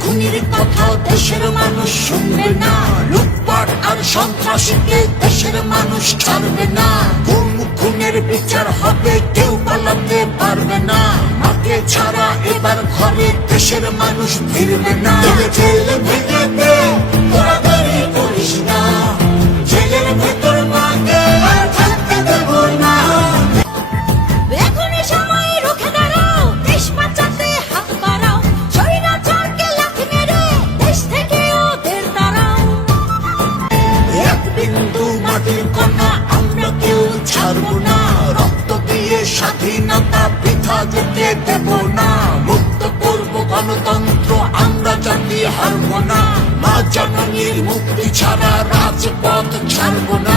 খুনির কথা দেশের মানুষ শুনবে না, লুটপাট আর সন্ত্রাসীকে দেশের মানুষ ছাড়বে না। গুম খুনের বিচার হবে, কেউ পালাতে পারবে না। মাকে ছাড়া এবার ঘরে দেশের মানুষ ফিরবে না। জেল ভেঙে দে, তোরা দেরি করিস না, জেলের ভেতর মাকে আর থাকতে দেব না। এখনই সময় রুখে দাঁড়াও, দেশ বাঁচাতে হাত বাড়াও, স্বৈরাচারকে লাথি মেরে দেশ থেকে ওদের তাড়াও। এক বিন্দু মাটির কণা আমরা কেউ ছাড়বো না, রক্ত দিয়ে স্বাধীনতা বৃথা যেতে দেব না। মুক্ত করব গণতন্ত্র, আমরা জাতি হারবো না। মা জননীর মুক্তি ছাড়া রাজপথ ছাড়বো না।